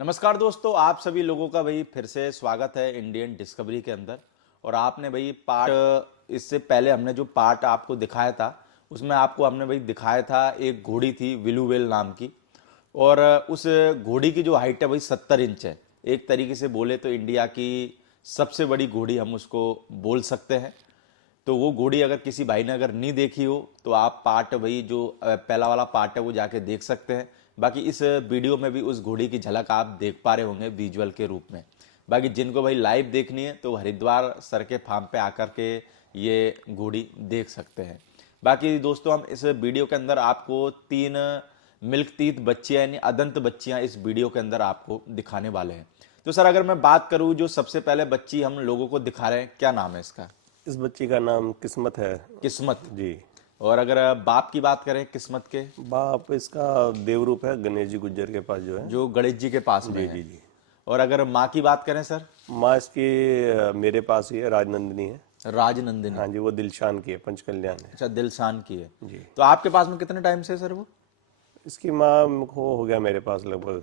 नमस्कार दोस्तों, आप सभी लोगों का भाई फिर से स्वागत है इंडियन डिस्कवरी के अंदर। और आपने भाई पार्ट इससे पहले हमने जो पार्ट आपको दिखाया था उसमें आपको हमने भाई दिखाया था एक घोड़ी थी विलुवेल नाम की। और उस घोड़ी की जो हाइट है भाई 70 इंच है। एक तरीके से बोले तो इंडिया की सबसे बड़ी घोड़ी हम उसको बोल सकते हैं। तो वो घोड़ी अगर किसी भाई ने अगर नहीं देखी हो तो आप पार्ट वही जो पहला वाला पार्ट है वो जाके देख सकते हैं। बाकी इस वीडियो में भी उस घोड़ी की झलक आप देख पा रहे होंगे विजुअल के रूप में। बाकी जिनको भाई लाइव देखनी है तो हरिद्वार सर के फार्म पे आकर के ये घोड़ी देख सकते हैं। बाकी दोस्तों हम इस वीडियो के अंदर आपको 3 मिल्क टीथ बच्चियां यानी अदंत बच्चियां इस वीडियो के अंदर आपको दिखाने वाले हैं। तो सर अगर मैं बात करूं जो सबसे पहले बच्ची हम लोगों को दिखा रहे हैं, क्या नाम है इसका? इस बच्ची का नाम किस्मत है। किस्मत। जी। और अगर बाप की बात करें किस्मत के, बाप इसका देवरूप है, गणेश जी गुज्जर के पास जो है। जो गणेश जी के पास में जी है। जी जी। और अगर माँ की बात करें सर? माँ इसकी मेरे पास ही है, राजनंदिनी है। राजनंदिनी। हाँ जी, वो दिलशान की है, पंचकल्याण है। अच्छा, दिलशान की है। जी। तो आपके पास में कितने टाइम से है सर वो? इसकी माँ को हो गया मेरे पास लगभग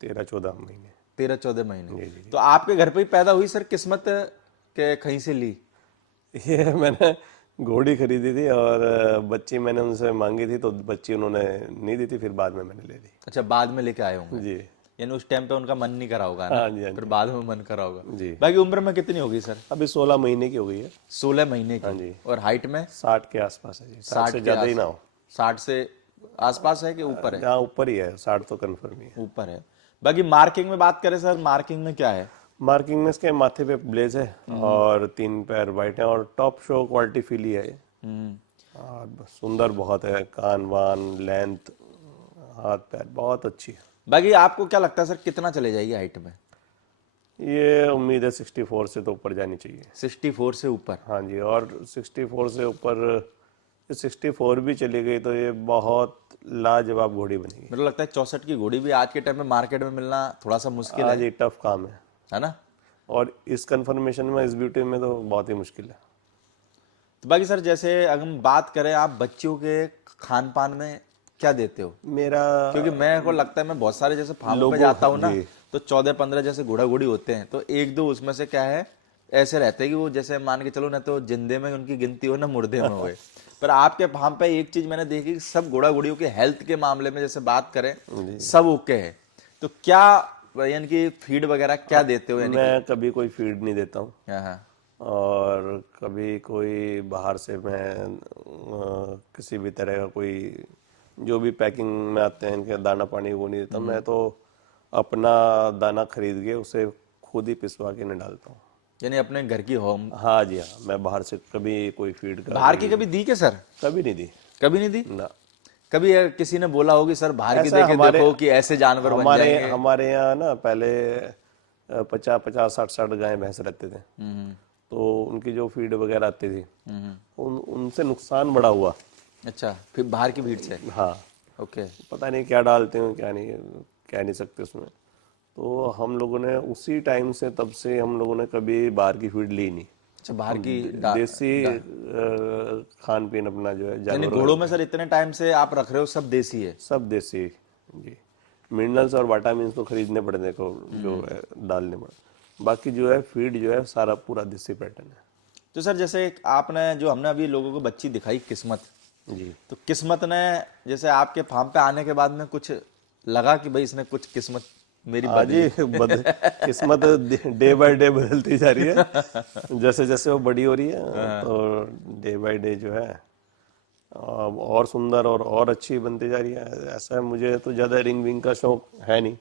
13-14 महीने। 13-14 महीने। जी जी तो आपके घर पे ही पैदा हुई सर किस्मत के कहीं से ली? जी। ये मैंने घोड़ी खरीदी थी और बच्ची मैंने उनसे मांगी थी, तो बच्ची उन्होंने नहीं दी थी, फिर बाद में मैंने ले ली। अच्छा, बाद में लेके आए होंगे। जी। यानी उस टाइम पे उनका मन नहीं करा होगा ना, हाँ जी हाँ फिर जी। बाद में मन करा होगा। जी। बाकी उम्र में कितनी होगी सर? अभी 16 महीने की हो गई है। 16 महीने हाँ की। जी। और हाइट में? 60 के आसपास है जी, 60 60 से के ज़्यादा ही आस ना हो। 60 से आसपास है कि ऊपर है? हाँ, ऊपर ही है, 60 तो कन्फर्म ही है। ऊपर है। बाकी मार्किंग में बात करें सर, मार्किंग में क्या है? मार्किंग में इसके माथे पे ब्लेज है और 3 पैर वाइट है और टॉप शो क्वालिटी फीली है ये। और सुंदर बहुत है, कान वान लेंथ, हाथ पैर बहुत अच्छी है। बाकी आपको क्या लगता है सर कितना चले जाएगी हाइट में? ये उम्मीद है 64 से तो ऊपर जानी चाहिए। 64 से ऊपर? हाँ जी। और 64 से ऊपर 64 भी चली गई तो ये बहुत लाजवाब घोड़ी बनेगी। मेरे को लगता है 64 की घोड़ी भी आज के टाइम में मार्केट में मिलना थोड़ा सा मुश्किल आज है। ये टफ काम है ना? और इस कंफर्मेशन में, इस ब्यूटी में तो बहुत ही मुश्किल है। तो बाकी सर जैसे अगर हम बात करें आप बच्चियों के खान पान में क्या देते हो? मेरा क्योंकि मेरे को लगता है मैं बहुत सारे जैसे फार्मों पे लोगों जाता हूँ ना, जी तो 14-15 जैसे घोड़ा घोड़ी होते हैं, तो एक दो उसमें से क्या है ऐसे रहते हैं कि वो जैसे मान के चलो ना तो जिंदे में उनकी गिनती हो ना मुर्दे में हुए। पर आपके फार्म पे एक चीज मैंने देखी कि सब घोड़ा घोड़ियों के हेल्थ के मामले में जैसे बात करें सब ओके है। तो क्या यानी कि फीड वगैरह क्या देते हो यानी कि? मैं कभी कोई फीड नहीं देता हूँ हाँ हाँ। और कभी कोई बाहर से मैं किसी भी तरह का कोई जो भी पैकिंग में आते हैं इनके दाना पानी वो नहीं देता। मैं तो अपना दाना खरीद के उसे खुद ही पिसवा के नहीं डालता हूँ। यानी अपने घर की होम। हाँ जी हाँ, मैं बाहर से कभी कोई फीड का बाहर की कभी दी के सर? कभी नहीं दी कभी नहीं दी? ना। कभी किसी ने बोला होगी सर बाहर की ऐसा देके हमारे देखो कि ऐसे जानवर बन हमारे जाएंगे? हमारे यहाँ ना पहले 50-50 60-60 गाय भैंस रहते थे, तो उनकी जो फीड वगैरह आती थी उनसे नुकसान बड़ा हुआ। अच्छा, फिर बाहर की भीड़ से? हाँ। ओके। पता नहीं क्या डालते हैं क्या नहीं, कह नहीं सकते उसमें। तो हम लोगों ने उसी टाइम से, तब से हम लोगों ने कभी बाहर की फीड ली नहीं। अच्छा, बाहर की देसी खान पीन अपना जो है यानी जानवरों घोड़ों का में सर इतने टाइम से आप रख रहे हो सब देसी है? सब देसी जी। मिनरल्स और विटामिन तो खरीदने पड़ते को जो है डालने पड़े, बाकी जो है फीड जो है सारा पूरा देसी पैटर्न है। तो सर जैसे आपने जो हमने अभी लोगों को बच्ची दिखाई किस्मत, जी। तो किस्मत ने जैसे आपके फार्म पे आने के बाद में कुछ लगा कि भाई इसने कुछ किस्मत मेरी आज बदली? ही किस्मत डे बाय डे बदलती जा रही है। जैसे जैसे वो बड़ी हो रही है तो डे बाय डे जो है और सुंदर और अच्छी बनती जा रही है। ऐसा है, मुझे तो ज़्यादा रिंग विंग का शौक है नहीं।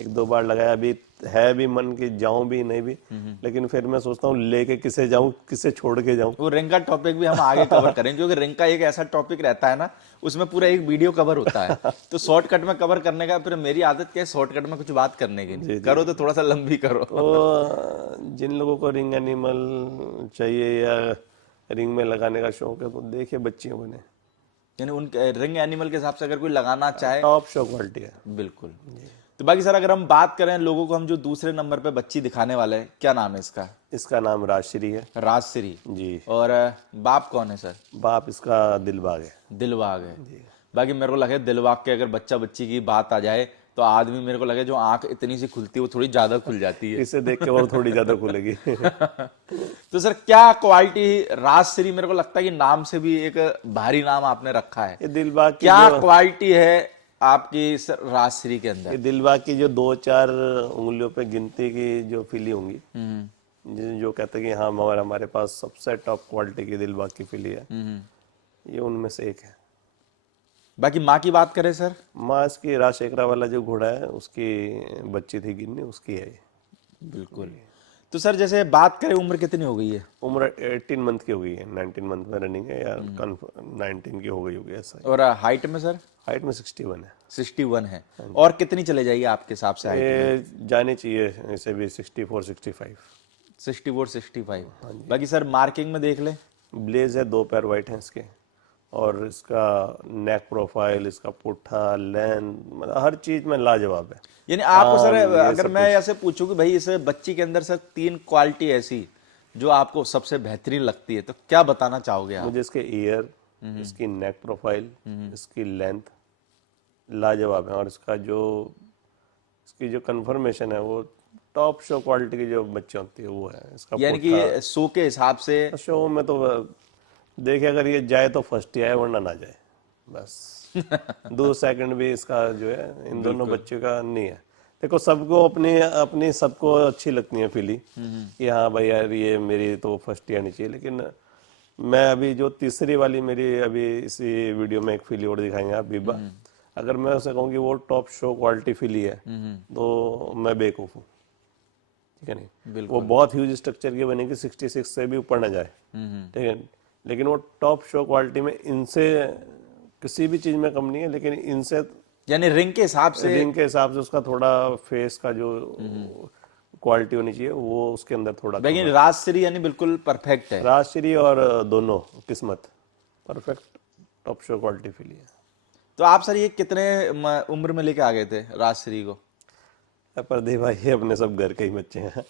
एक दो बार लगाया भी है, भी मन कि जाऊं भी नहीं भी, लेकिन फिर मैं सोचता हूँ लेके किसे जाऊं, किसे छोड़ के जाऊं। वो रिंग का टॉपिक भी हम आगे कवर करेंगे क्योंकि रिंग का एक ऐसा टॉपिक रहता है ना, उसमें पूरा एक वीडियो कवर होता है। तो शॉर्टकट में कवर करने का, फिर मेरी आदत क्या है शॉर्टकट में कुछ बात करने की नहीं, करो तो थोड़ा सा लंबी करो। तो जिन लोगों को रिंग एनिमल चाहिए या रिंग में लगाने का शौक है तो देखिए बच्चियों बने, यानी उन रिंग एनिमल के हिसाब से अगर कोई लगाना चाहे। टॉप शो क्वालिटी है। बिल्कुल। तो बाकी सर अगर हम बात करें लोगों को, हम जो दूसरे नंबर पे बच्ची दिखाने वाले हैं, क्या नाम है इसका? इसका नाम राजश्री है। राजश्री। जी। और बाप कौन है सर? बाप इसका दिलबाग है। दिलबाग है। बाकी मेरे को लगे दिलबाग के अगर बच्चा बच्ची की बात आ जाए तो आदमी मेरे को लगे जो आंख इतनी सी खुलती है वो थोड़ी ज्यादा खुल जाती है। इसे देख के और थोड़ी ज्यादा खुलेगी। तो सर क्या क्वालिटी राजश्री, मेरे को लगता है कि नाम से भी एक भारी नाम आपने रखा है, ये दिलबाग की क्या जो क्वालिटी है आपकी इस राजश्री के अंदर? ये दिलबाग की जो 2-4 उंगलियों पे गिनती की जो फिली होंगी, जो कहते हैं कि हाँ हमारे पास सबसे टॉप क्वालिटी की दिलबाग की फिली है, ये उनमें से एक है। बाकी माँ की बात करें सर? माँ इसकी राजशेखरा वाला जो घोड़ा है उसकी बच्ची थी गिन्नी, उसकी है ये। बिल्कुल। तो सर जैसे बात करें उम्र कितनी हो गई है? उम्र 18 मंथ की हो गई है, 19 मंथ में रनिंग है या 19 की हो गई होगी ऐसा। और हाइट में सर? हाइट में 61 है। 61 है। और कितनी चले जाएगी आपके हिसाब से हाइट? ये जानी चाहिए इसे भी 64-65। 64-65। बाकी सर मार्किंग में देख ले। ब्लेज है, 2 पैर वाइट हैं इसके, और इसका नेक प्रोफाइल, इसका पुट्ठा, लेंथ, मतलब हर चीज में लाजवाब है। यानी आपको सर ये अगर सब मैं ऐसे पूछूं कि भाई इस बच्ची के अंदर सर 3 क्वालिटी ऐसी जो आपको सबसे बेहतरीन लगती है, तो क्या बताना चाहोगे आप? मुझे इसके ईयर, इसकी नेक प्रोफाइल, इसकी लेंथ लाजवाब है, और इसकी जो कन्फर्मेशन है वो टॉप शो क्वालिटी की जो बच्ची होती है वो है। इसका यानी कि ये शो के हिसाब से शो में तो देखिए अगर ये जाए तो फर्स्ट ही आए वरना ना जाए बस। 2 सेकंड भी इसका जो है इन दोनों बच्चों का नहीं है। देखो सबको अपनी अपनी सबको अच्छी लगती है फिली कि हाँ भाई यार ये मेरी तो फर्स्ट ही आनी चाहिए, लेकिन मैं अभी जो तीसरी वाली मेरी अभी इसी वीडियो में एक फिली और दिखाएंगे आप, बीबा, अगर मैं उसे कहूँ कि वो टॉप शो क्वालिटी फिली है तो मैं बेवकूफ़ हूँ, ठीक है नहीं। वो बहुत ह्यूज स्ट्रक्चर की बनेगी, 66 से भी ऊपर ना जाए, ठीक है, लेकिन वो टॉप शो क्वालिटी में इनसे किसी भी चीज में कम नहीं है, लेकिन इनसे यानी रिंग के हिसाब से, रिंग के हिसाब से उसका थोड़ा फेस का जो क्वालिटी होनी चाहिए वो उसके अंदर थोड़ा लेकिन राजश्री यानी बिल्कुल परफेक्ट है। राजश्री और दोनों किस्मत परफेक्ट टॉप शो क्वालिटी फिली है। तो आप सर ये कितने उम्र में लेके आ गए थे राजश्री को? प्रदीप भाई ये अपने सब घर के ही बच्चे हैं।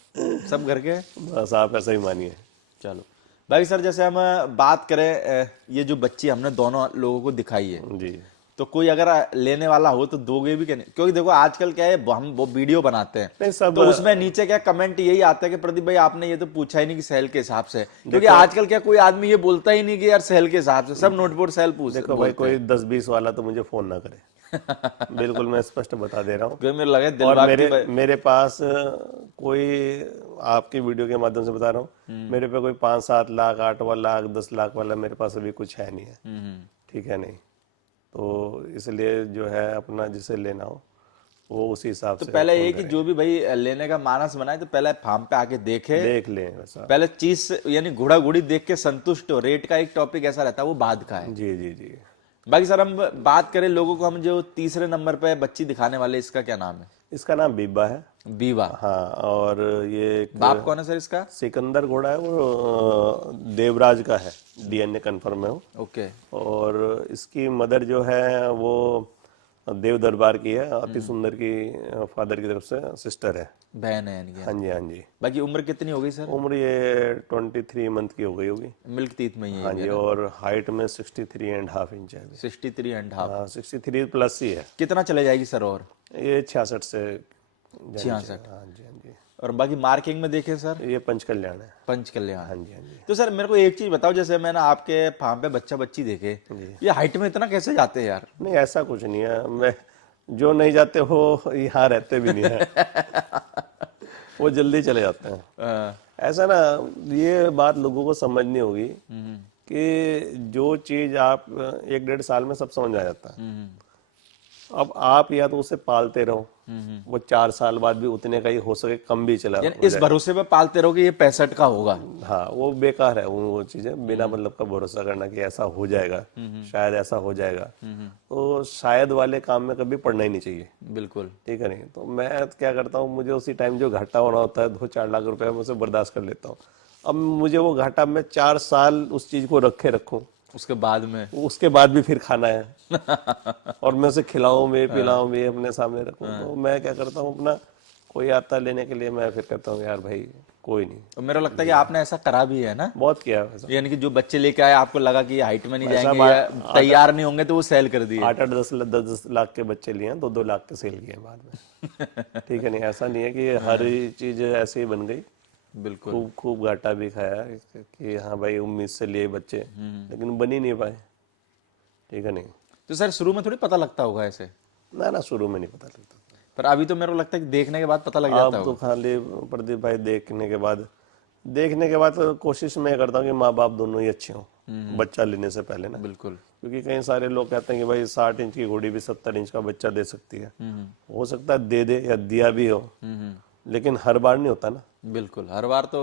सब घर के? बस आप ऐसा ही मानिए। चलो भाई सर जैसे हम बात करें ये जो बच्ची हमने दोनों लोगों को दिखाई है, जी तो कोई अगर लेने वाला हो तो दोगे भी क्या? नहीं, क्योंकि देखो आजकल क्या है, हम वो वीडियो बनाते हैं नहीं सब तो उसमें नीचे क्या कमेंट यही आता है कि प्रदीप भाई आपने ये तो पूछा ही नहीं कि सेल के हिसाब से, क्योंकि आजकल क्या कोई आदमी ये बोलता ही नहीं कि यार सेल के हिसाब से, सब नोट बोर्ड सेल पूछ। देखो भाई कोई 10-20 वाला तो मुझे फोन ना करे। बिल्कुल मैं स्पष्ट बता दे रहा हूँ। क्योंकि मेरे लगे और दिलबाग मेरे पास कोई आपकी वीडियो के माध्यम से बता रहा हूँ, मेरे पे कोई 5-7 लाख 8 लाख 10 लाख वाला मेरे पास अभी कुछ है नहीं है, ठीक है नहीं, तो इसलिए जो है अपना जिसे लेना हो वो उसी हिसाब तो से पहले फोन ये कि करें। जो भी भाई लेने का मानस बनाए तो पहले फार्म पे आके देखे, देख लें वैसा। पहले चीज यानी घोड़ा घोड़ी देख के संतुष्ट हो। रेट का एक टॉपिक ऐसा रहता है वो बाद का है। जी जी जी। बाकी सर हम बात करें लोगों को, हम जो तीसरे नंबर पे बच्ची दिखाने वाले, इसका क्या नाम है? इसका नाम बीबा है। बीवा। हाँ, और ये एक बाप कौन है सर इसका? सिकंदर घोड़ा है, वो देवराज का है, डीएनए कंफर्म है वो। ओके। और इसकी मदर जो है वो देव दरबार की है, अति सुंदर की फादर की तरफ से सिस्टर है। बहन है यानी कि। हाँ जी हाँ जी। बाकी उम्र कितनी हो गई सर? उम्र ये 23 मंथ की हो गई होगी। मिल्क तीत में ही हाँ है। जी, और हाइट में 63.5 इंच है अभी। 63.5। हाँ 63 प्लस ही है। कितना चले जाएगी सर? और ये 66 से जानी 66। चाहिए। हाँ जी हाँ जी। और बाकी मार्किंग में देखें सर? ये पंच कल्याण है। पंच कल्याण। हाँ जी हाँ जी। तो सर मेरे को एक चीज बताओ, जैसे मैंने आपके फार्म पे बच्चा बच्ची देखे, ये हाइट में इतना कैसे जाते हैं यार? नहीं ऐसा कुछ नहीं है, मैं जो नहीं जाते हो यहाँ रहते भी नहीं है। वो जल्दी चले जाते हैं। ऐसा ना, ये बात लोगों को समझनी होगी कि जो चीज आप 1-1.5 साल में सब समझ आ जाता है। अब आप या तो उसे पालते रहो, वो 4 साल बाद भी उतने का ही हो सके, कम भी चला यानी इस भरोसे पे पालते रहो कि ये 65 का होगा। हाँ वो बेकार है वो चीजें, बिना मतलब का भरोसा करना कि ऐसा हो जाएगा, शायद ऐसा हो जाएगा, तो शायद वाले काम में कभी पड़ना ही नहीं चाहिए। बिल्कुल। ठीक है नहीं, तो मैं क्या करता हूँ, मुझे उसी टाइम जो घाटा होना होता है 2-4 लाख रुपए, मैं उसे बर्दाश्त कर लेता हूँ। अब मुझे वो घाटा मैं 4 साल उस चीज को रखूं, उसके बाद भी फिर खाना है और मैं उसे खिलाऊं भी पिलाऊं भी अपने सामने रखूं, तो मैं क्या करता हूँ, अपना कोई आता लेने के लिए, मैं फिर कहता हूँ यार भाई कोई नहीं। और मेरा लगता है कि आपने ऐसा करा भी है ना, बहुत किया है वैसा। यानी कि जो बच्चे लेके आए आपको लगा कि ये हाइट में नहीं वैसा जाएंगे या तैयार नहीं होंगे तो वो सेल कर दिए। 8-8 10 लाख के बच्चे लिए हैं, 2-2 लाख के सेल किए हैं बाद में। ठीक है नहीं, ऐसा नहीं है कि हर चीज ऐसे ही बन गई। बिल्कुल। खूब खूब घाटा भी खाया कि हाँ भाई उम्मीद से लिए बच्चे, लेकिन बन ही नहीं पाए। ठीक है नहीं। तो सर शुरू में थोड़ी पता लगता होगा ऐसे, ना शुरू में नहीं पता लगता। पर अभी तो मेरे को लगता है कि देखने के बाद पता लग जाता आप तो होगा। खाली प्रदीप भाई देखने के बाद तो कोशिश मैं करता हूँ कि माँ बाप दोनों ही अच्छे हों बच्चा लेने से पहले ना। बिल्कुल। क्योंकि कई सारे लोग कहते हैं कि भाई 60 इंच की घोड़ी भी 70 इंच का बच्चा दे सकती है। हो सकता है दे या दिया भी हो, लेकिन हर बार नहीं होता ना बिल्कुल, हर बार तो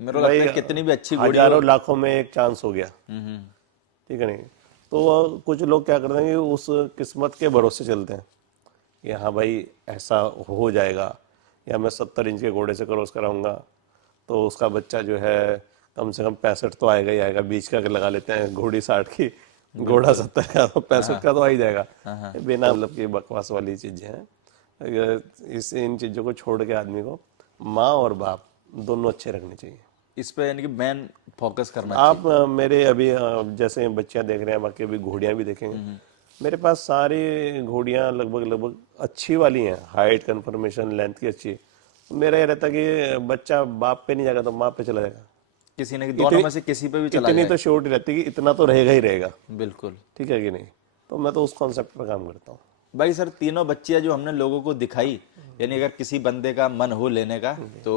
मेरे को भाई। लगता है कितनी भी अच्छी घोड़ी हो। हजारों लाखों में एक चांस हो गया। हम्म, ठीक है नहीं। तो कुछ लोग क्या करते हैं कि उस किस्मत के भरोसे चलते हैं कि हाँ भाई ऐसा हो जाएगा, या मैं 70 इंच के घोड़े से क्रॉस कराऊंगा तो उसका बच्चा जो है कम से कम 65 तो आएगा ही आएगा। बीच का लगा लेते हैं, घोड़ी 60 की घोड़ा 70 का, तो 65 का तो आ ही जाएगा। बिना मतलब की बकवास वाली चीजें हैं। इन चीजों को छोड़ के आदमी को माँ और बाप दोनों अच्छे रखने चाहिए। इस पे यानी कि मेन फोकस करना आप मेरे अभी जैसे बच्चियां देख रहे हैं, बाकी अभी घोड़ियां भी देखेंगे। मेरे पास सारी घोड़ियां लगभग अच्छी वाली हैं, हाइट कंफर्मेशन लेंथ की अच्छी है। मेरा ये रहता कि बच्चा बाप पे नहीं जाएगा तो माँ पे चला जाएगा। किसी ने दोनों में से किसी पे भी चला इतनी जाए। तो श्योरिटी रहती है कि इतना तो रहेगा ही रहेगा। बिल्कुल। ठीक है कि नहीं। तो मैं तो उस कॉन्सेप्ट पर काम करता हूँ। भाई सर तीनों बच्चियां जो हमने लोगों को दिखाई, यानी अगर किसी बंदे का मन हो लेने का तो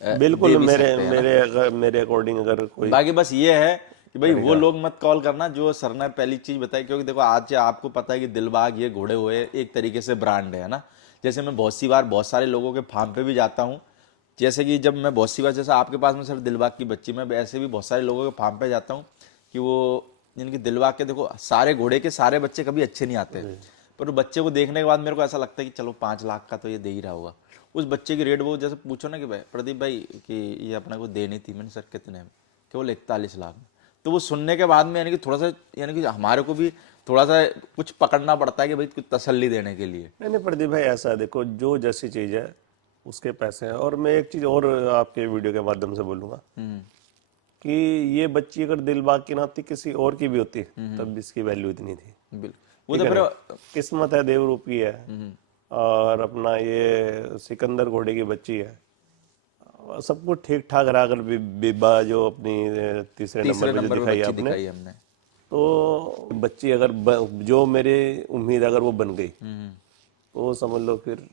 बिल्कुल दे भी मेरे सकते हैं ना। मेरे अगर मेरे अकॉर्डिंग अगर कोई बाकी बस ये है कि भाई वो लोग मत कॉल करना जो सर ने पहली चीज बताई, क्योंकि देखो आज आपको पता है कि दिलबाग ये घोड़े हुए एक तरीके से ब्रांड है ना। जैसे मैं बहुत सी बार बहुत सारे लोगों के फार्म पे भी जाता हूँ, जैसे कि जब मैं बहुत सी बार, जैसे आपके पास में सिर्फ दिलबाग की बच्ची, मैं ऐसे भी बहुत सारे लोगों के फार्म पे जाता हूँ कि वो जिनकी दिलबाग के, देखो सारे घोड़े के सारे बच्चे कभी अच्छे नहीं आते, पर बच्चे को देखने के बाद मेरे को ऐसा लगता है कि चलो 5 लाख का तो ये दे ही रहा होगा। उस बच्चे की रेट वो जैसे पूछो ना कि भाई प्रदीप भाई कि ये अपने को देनी थी, मैंने सर कितने में, केवल 41 लाख में। तो वो सुनने के बाद में यानी कि थोड़ा सा, यानी कि हमारे को भी थोड़ा सा कुछ पकड़ना पड़ता है कि भाई कुछ तसल्ली देने के लिए। नहीं प्रदीप भाई ऐसा है, देखो जो जैसी चीज है उसके पैसे हैं। और मैं एक चीज और आपके वीडियो के माध्यम से बोलूंगा कि ये बच्ची अगर दिलबाग की ना होती, किसी और की भी होती, तब भी इसकी वैल्यू इतनी थी। वो ठीक तो है फिर ना? किस्मत है, देवरूप की है। और अपना ये सिकंदर घोड़े की बच्ची है, सब कुछ ठीक ठाक रहा। अगर बिब्बा जो अपनी तीसरे तीसरे नंबर पे जो नंबर पे दिखाई बच्ची आपने, दिखाई हमने। तो बच्ची अगर जो मेरी उम्मीद अगर वो बन गई तो समझ लो फिर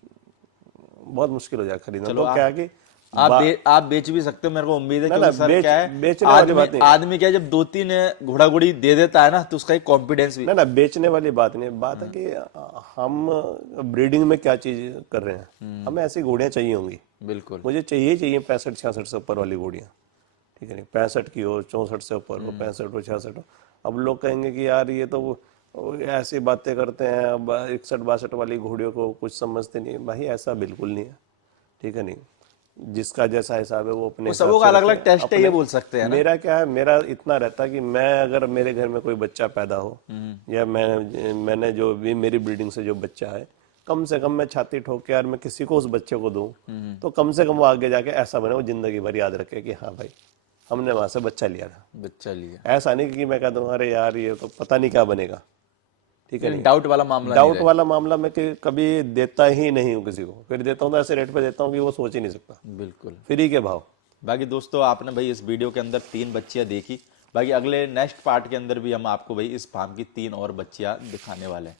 बहुत मुश्किल हो जाए खरीदना। चलो तो क्या है कि आप बेच भी सकते हो, मेरे को उम्मीद है, ना क्योंकि सर क्या है, बेचने वाली आदमी बात नहीं है। आदमी क्या है, जब 2-3 घोड़ा घोड़ी दे देता है ना तो उसका एक कॉन्फिडेंस भी। ना बेचने वाली बात नहीं है। बात है कि हम ब्रीडिंग में क्या चीज कर रहे हैं। हमें ऐसी घोड़ियां चाहिए होंगी। बिल्कुल। मुझे चाहिए 65-66 से ऊपर वाली घोड़ियां। ठीक है नहीं, 65 की हो, 64 से ऊपर हो, 65 हो, 66 हो। अब लोग कहेंगे कि यार ये तो वो ऐसी बातें करते हैं, 61-62 वाली घोड़ियों को कुछ समझते नहीं। भाई ऐसा बिल्कुल नहीं है। ठीक है नहीं, जिसका जैसा हिसाब है वो अपने वो हिसाब सबों का से अलग रखे अलग टेस्ट है, ये अपने। बोल सकते हैं ना। मेरा क्या है, मेरा इतना रहता है कि मैं अगर मेरे घर में कोई बच्चा पैदा हो, या मैंने जो भी मेरी ब्रीडिंग से जो बच्चा है, कम से कम मैं छाती ठोक के यार मैं किसी को उस बच्चे को दूं, तो कम से कम वो आगे जाके ऐसा बने, वो जिंदगी भर याद रखे कि हाँ भाई हमने वहां से बच्चा लिया था। बच्चा लिया, ऐसा नहीं कि मैं कह दूं अरे यार ये तो पता नहीं क्या बनेगा। ठीक है नहीं, डाउट वाला मामला नहीं डाउट रहे। वाला मामला मैं कभी देता ही नहीं हूँ किसी को। फिर देता हूँ तो ऐसे रेट पे देता हूँ कि वो सोच ही नहीं सकता। बिल्कुल। फ्री के भाव। बाकी दोस्तों आपने भाई इस वीडियो के अंदर 3 बच्चियां देखी, बाकी अगले नेक्स्ट पार्ट के अंदर भी हम आपको भाई इस फार्म की 3 और बच्चियां दिखाने वाले हैं।